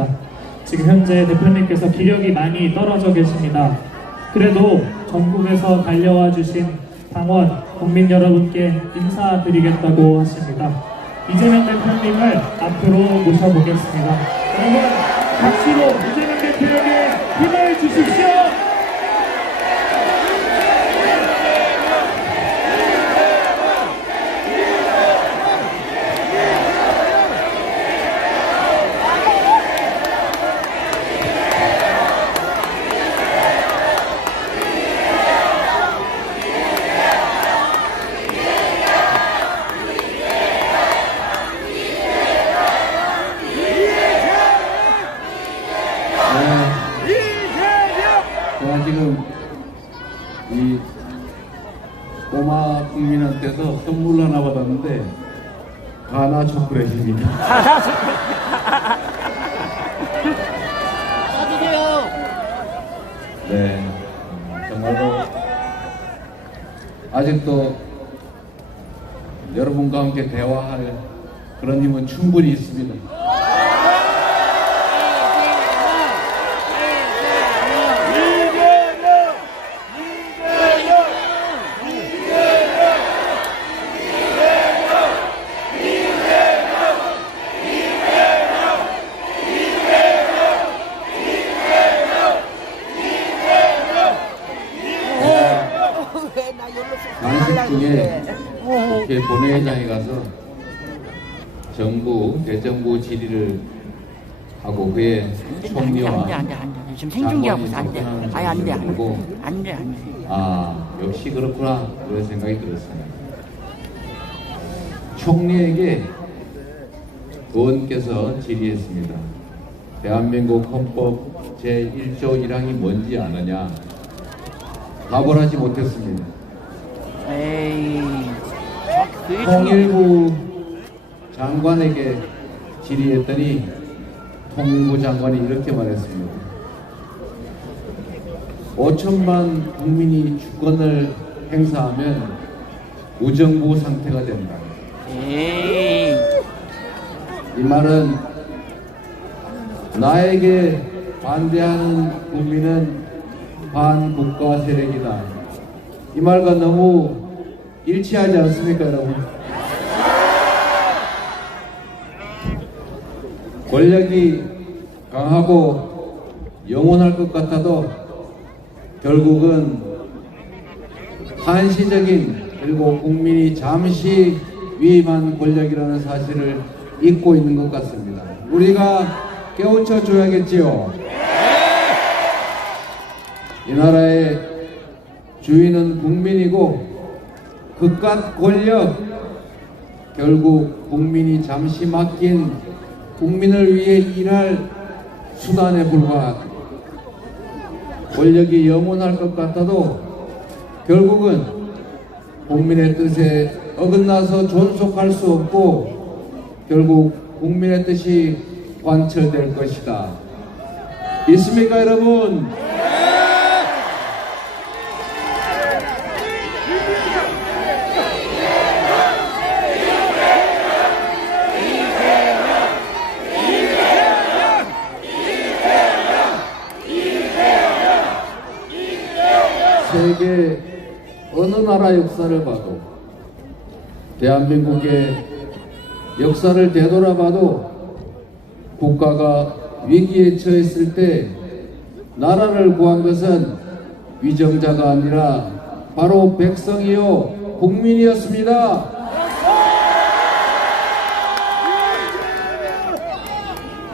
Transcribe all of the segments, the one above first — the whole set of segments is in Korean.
같습니다. 지금 현재 대표님께서 기력이 많이 떨어져 계십니다. 그래도 전국에서 달려와 주신 당원, 국민 여러분께 인사드리겠다고 하십니다. 이재명 대표님을 앞으로 모셔보겠습니다. 여러분, 박수로 이재명 대표에게 힘을 주십시오! 국민한테서 선물 하나 받았는데 가나 초콜릿입니다. 네, 정말로 아직도 여러분과 함께 대화할 그런 힘은 충분히 있습니다. 간식 중에 본회의장에 가서 정부 대정부 질의를 하고 그의 총리와 안돼 안돼 안돼 지금 생중계하고 있어 안돼 아예 안돼 안돼 안돼 아 역시 그렇구나 그런 생각이 들었습니다. 총리에게 의원께서 질의했습니다. 대한민국 헌법 제1조 1항이 뭔지 아느냐? 답을 하지 못했습니다. 에이 통일부 장관에게 질의했더니 통일부 장관이 이렇게 말했습니다. 5천만 국민이 주권을 행사하면 무정부 상태가 된다. 이 말은 나에게 반대하는 국민은 반국가 세력이다. 이 말과 너무 일치하지 않습니까, 여러분? 권력이 강하고 영원할 것 같아도 결국은 한시적인 그리고 국민이 잠시 위임한 권력이라는 사실을 잊고 있는 것 같습니다. 우리가 깨우쳐 줘야겠지요. 이 나라의 주인은 국민이고 그깟 권력 결국 국민이 잠시 맡긴 국민을 위해 일할 수단에 불과하다. 권력이 영원할 것 같아도 결국은 국민의 뜻에 어긋나서 존속할 수 없고 결국 국민의 뜻이 관철될 것이다. 있습니까, 여러분? 세계 어느 역사를 봐도 대한민국의 역사를 되돌아봐도 국가가 위기에 처했을 때 나라를 구한 것은 위정자가 아니라 바로 백성이요 국민이었습니다.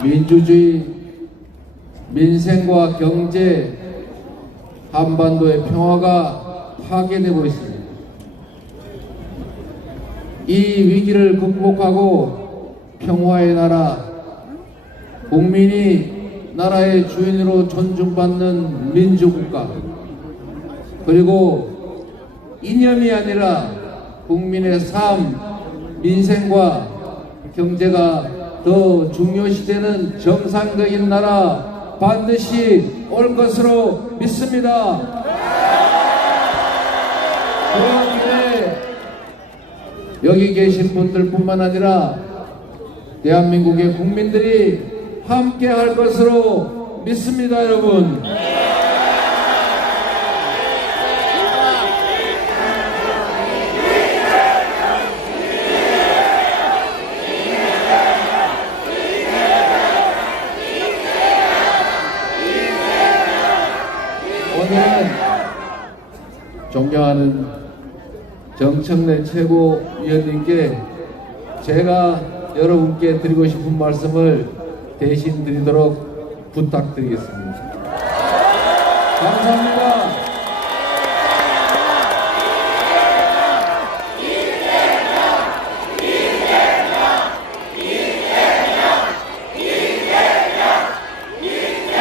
민주주의, 민생과 경제, 한반도의 평화가 파괴되고 있습니다. 이 위기를 극복하고 평화의 나라, 국민이 나라의 주인으로 존중받는 민주국가, 그리고 이념이 아니라 국민의 삶, 민생과 경제가 더 중요시되는 정상적인 나라 반드시 올 것으로 믿습니다. 여기 계신 분들뿐만 아니라 대한민국의 국민들이 함께 할 것으로 믿습니다, 여러분. 존경하는 정청래 최고위원님께 제가 여러분께 드리고 싶은 말씀을 대신 드리도록 부탁드리겠습니다. 감사합니다.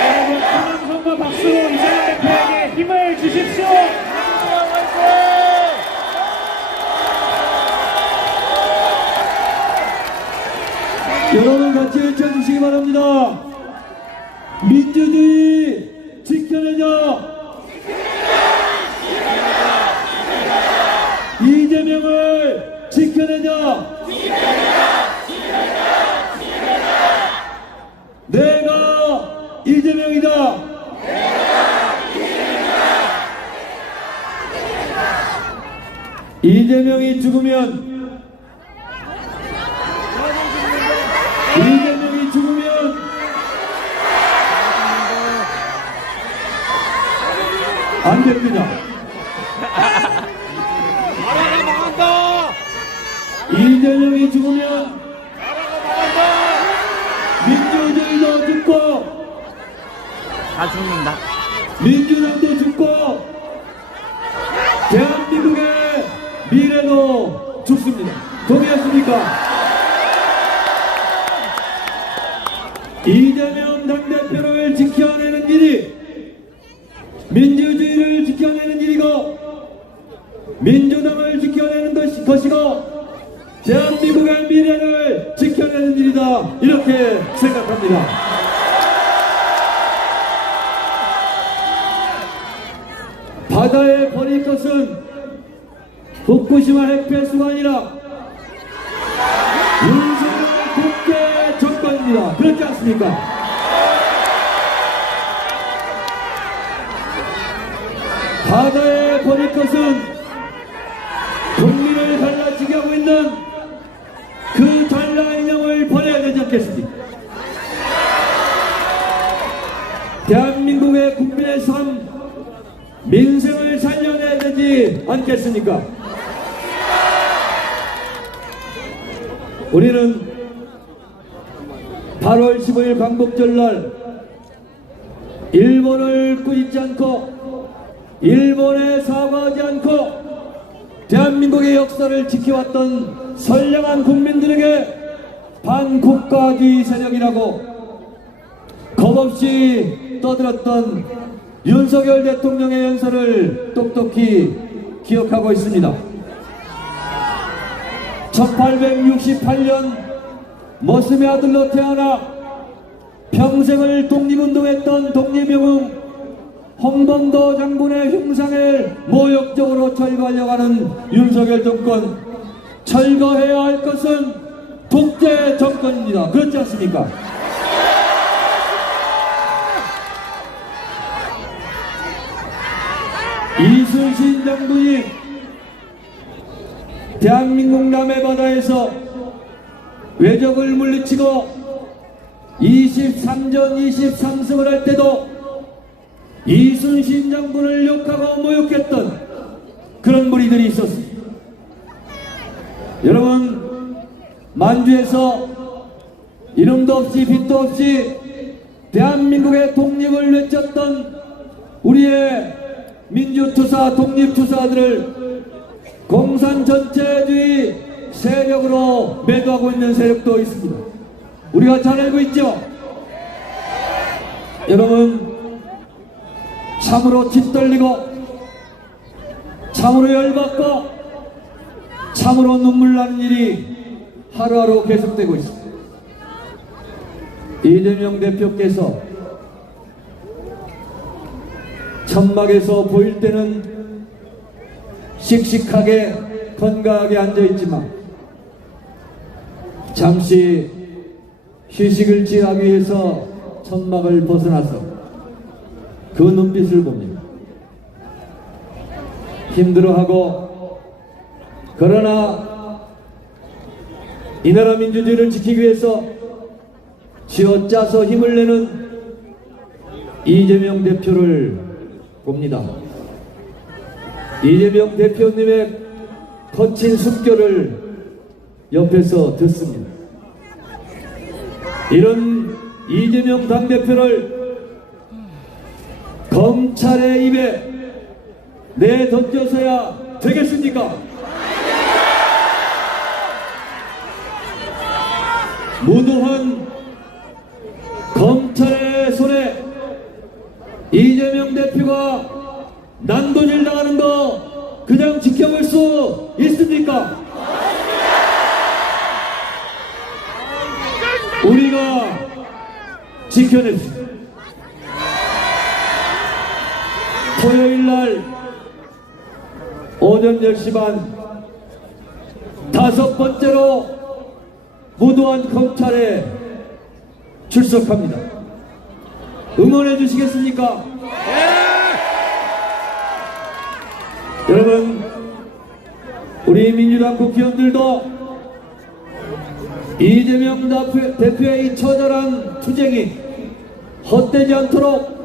여러분 큰 손과 박수로 이재명 대표에게 힘을 주십시오. 외쳐주시기 바랍니다. 민주주의 지켜내자. 이재명을 지켜내자. 내가 이재명이다. 이재명이 죽으면 이재명이 죽으면 안 됩니다. 이재명이 죽으면 민주주의도 죽고 다 죽는다. 민주당도 죽고 대한민국의 미래도 죽습니다. 동의하십니까? 민주당을 지켜내는 것이, 것이고 대한민국의 미래를 지켜내는 일이다 이렇게 생각합니다. 바다에 버릴 것은 후쿠시마 핵폐수가 아니라 윤석열 국회 정권입니다. 그렇지 않습니까? 바다에 버릴 것은 국민을 갈라치게 하고 있는 그 전라 인형을 버려야 되지 않겠습니까? 대한민국의 국민의 삶, 민생을 살려내야 되지 않겠습니까? 우리는 8월 15일 광복절날 일본을 꾸짖지 않고 일본에 사과하지 않고 대한민국의 역사를 지켜왔던 선량한 국민들에게 반국가주의 세력이라고 겁없이 떠들었던 윤석열 대통령의 연설을 똑똑히 기억하고 있습니다. 1868년 머슴의 아들로 태어나 평생을 독립운동했던 독립영웅 홍범도 장군의 흉상을 모욕적으로 철거하려고 하는 윤석열 정권 철거해야 할 것은 독재 정권입니다. 그렇지 않습니까? 이순신 장군이 대한민국 남해 바다에서 외적을 물리치고 23전 23승을 할 때도 이순신 장군을 욕하고 모욕했던 그런 무리들이 있었습니다. 여러분 만주에서 이름도 없이 빛도 없이 대한민국의 독립을 외쳤던 우리의 민주투사 독립투사들을 공산 전체주의 세력으로 매도하고 있는 세력도 있습니다. 우리가 잘 알고 있죠? 여러분 참으로 짓떨리고 참으로 열받고 참으로 눈물 나는 일이 하루하루 계속되고 있습니다. 이재명 대표께서 천막에서 보일 때는 씩씩하게 건강하게 앉아 있지만 잠시 휴식을 취하기 위해서 천막을 벗어나서 그 눈빛을 봅니다. 힘들어하고 그러나 이 나라 민주주의를 지키기 위해서 쥐어짜서 힘을 내는 이재명 대표를 봅니다. 이재명 대표님의 거친 숨결을 옆에서 듣습니다. 이런 이재명 당대표를 검찰의 입에 내던져서야 되겠습니까? 무도한 검찰의 이재명 대표가 난도질 당하는 거 그냥 지켜볼 수 있습니까? 우리가 지켜냅시다. 토요일 날 오전 10시 반 다섯 번째로 무도한 검찰에 출석합니다. 응원해 주시겠습니까? 여러분, 우리 민주당 국회의원들도 이재명 대표- 대표의 이 처절한 투쟁이 헛되지 않도록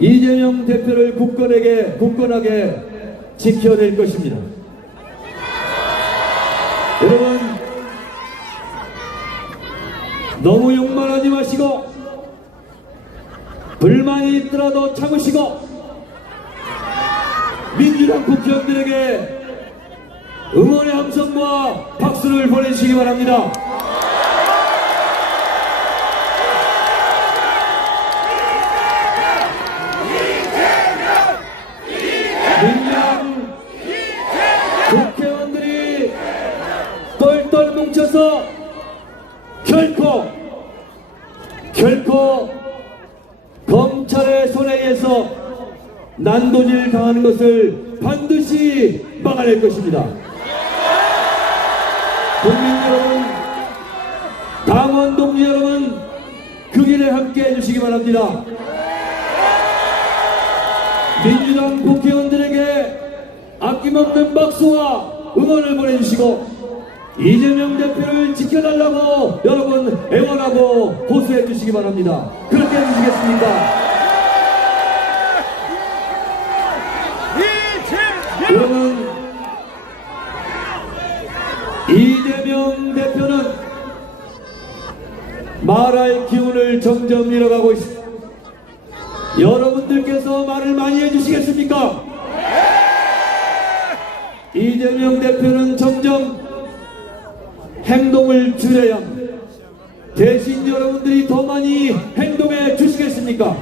이재명 대표를 굳건하게, 굳건하게 지켜낼 것입니다. 여러분, 너무 욕만 하지 마시고, 불만이 있더라도 참으시고, 민주당 국회의원들에게 응원의 함성과 박수를 보내주시기 바랍니다. 민주당 국회의원들이 똘똘 뭉쳐서 결코 결코 검찰의 손에 의해서 난도질 당하는 것을 반드시 막아낼 것입니다. 국민 여러분, 당원 동지 여러분, 그 길에 함께 해주시기 바랍니다. 민주당 국회의원들에게 아낌없는 박수와 응원을 보내주시고 이재명 대표를 지켜달라고 여러분 애원하고 호소해 주시기 바랍니다. 그렇게 해주시겠습니까? 여러분 이재명 대표는 말할 기운을 점점 잃어가고 있습니다. 여러분들께서 말을 많이 해주시겠습니까? 이재명 대표는 점점 행동을 줄여야 합니다. 대신 여러분들이 더 많이 행동해 주시겠습니까?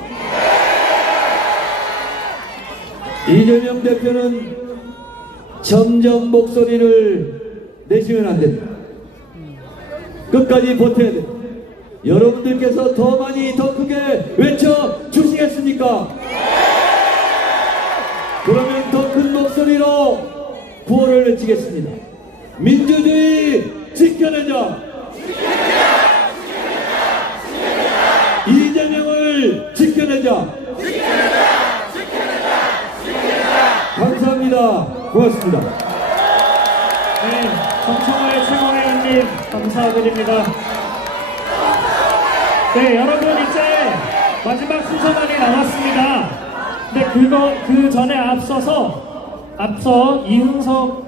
이재명 대표는 점점 목소리를 내시면 안 됩니다. 끝까지 버텨야 됩니다. 여러분들께서 더 많이 더 크게 외쳐 주시겠습니까? 그러면 더 큰 목소리로 구호를 외치겠습니다. 민주주의 지켜내자! 이재명을 지켜내자! 감사합니다. 고맙습니다. 네, 정청월 최고위원님 감사드립니다. 네, 여러분 이제 마지막 순서만이 남았습니다. 근데 그거 그 전에 앞서서 앞서 이흥석